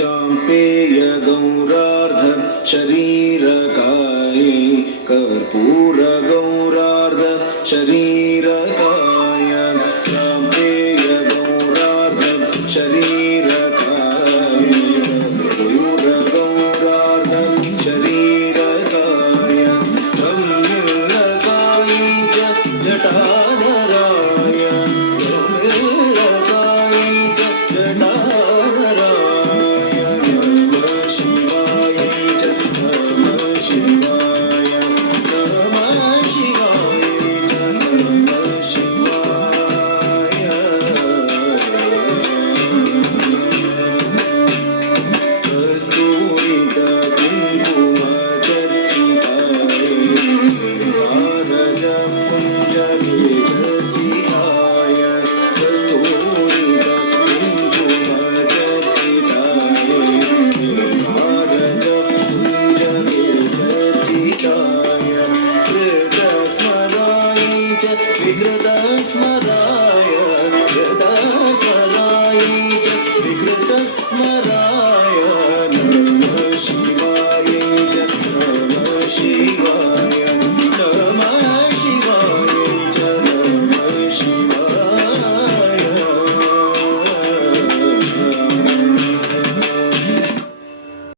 चाम्पेय गौरार्ध शरीरकाय कर्पूर गौरार्ध शरीरकाय चाम्पेय गौरार्ध शरीरकाय कर्पूर गौरार्ध शरीरकाय ब्रह्मकाय च जटाधराय ब्रह्मकाय च जटाधराय नमः शिवाय च नमः शिवाय नमः शिवाय च नमः शिवाय कस्तूरिका कुङ्कुमचर्चिताय नारदपुञ्जगे चर्चिताय कस्तूरिका कुङ्कुमचर्चिताय नारदपुञ्जगे चर्चिताय कृतस्मराय च विकृतस्मराय